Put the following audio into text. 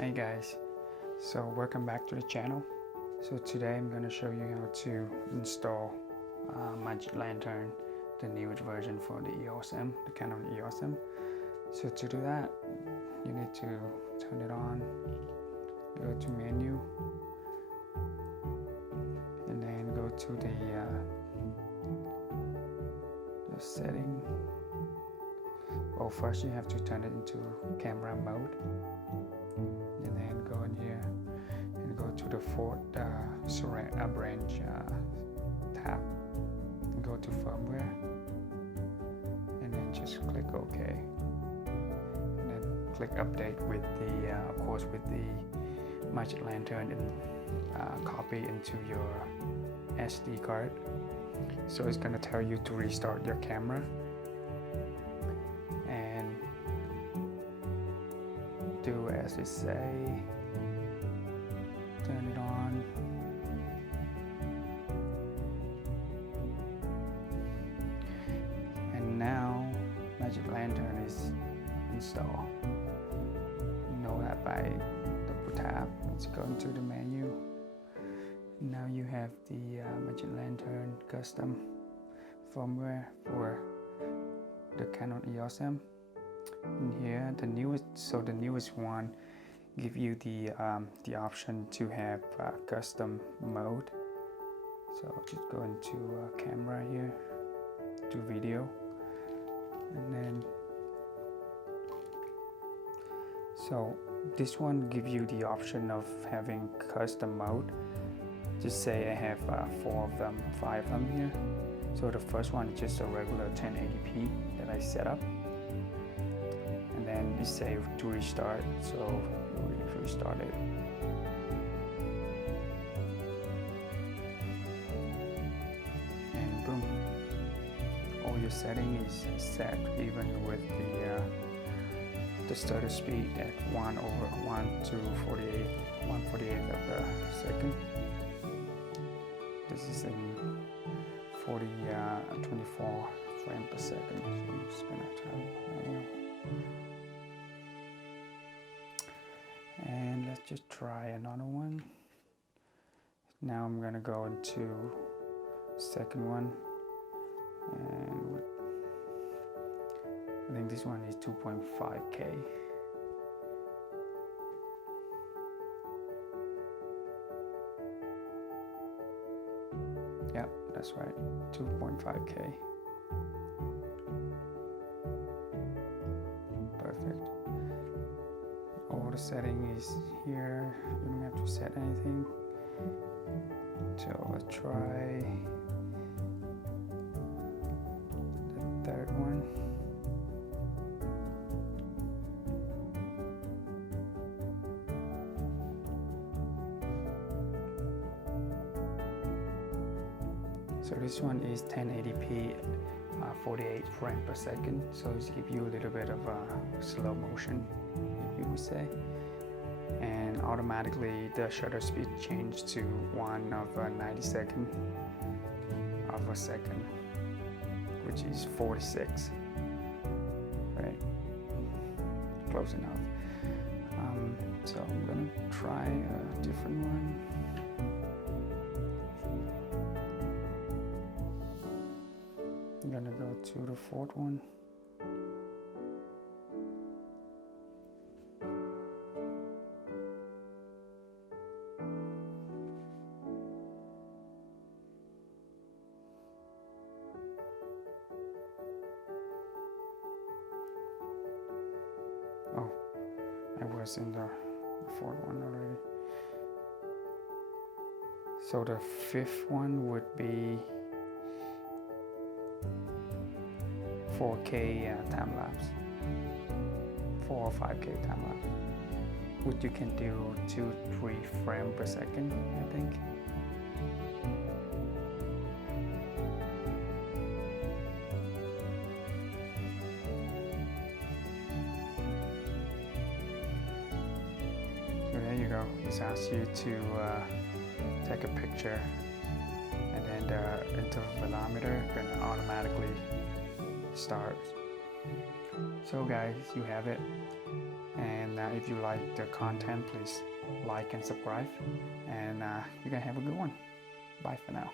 Hey guys, so welcome back to the channel. So today I'm going to show you how to install Magic Lantern, the newest version for the EOS M, the Canon EOS M. So to do that, you need to turn it on, go to menu, and then go to the setting. Well, first you have to turn it into camera mode, and then go in here and go to the fourth branch tab and go to firmware, and then just click OK, and then click update with the of course with the Magic Lantern and copy into your SD card. So it's going to tell you to restart your camera and do as it say, turn it on, and now Magic Lantern is installed. You know that by double tap. Let's go into the menu. Now you have the Magic Lantern custom firmware for the Canon EOS M. In here, the newest one give you the option to have custom mode. So just go into camera here, to video, and then so this one give you the option of having custom mode. Just say I have 5 of them here. So the first one is just a regular 1080p that I set up, and then you say to restart, so you restart it. And boom, all your setting is set, even with the stutter speed at 1 to 1/48 of a second. This is in 24 frames per second. So I'm just gonna turn manual. And let's just try another one. Now I'm gonna go into second one, and I think this one is 2.5K. Yep, that's right, 2.5K. Perfect. All the setting is here. You don't have to set anything. So let's try the third one. So this one is 1080p, 48 frames per second. So it's give you a little bit of slow motion, you would say. And automatically the shutter speed changed to 1/92 of a second, which is 46. Right? Close enough. So I'm gonna try a different one. I'm gonna go to the fourth one. Oh, I was in the fourth one already. So the fifth one would be 4K time lapse, 4 or 5K time lapse, which you can do 2-3 frames per second, I think. So there you go. It asks you to take a picture, and then the intervalometer gonna automatically start. So guys, you have it, and And if you like the content, please like and subscribe. And you're gonna have a good one. Bye for now.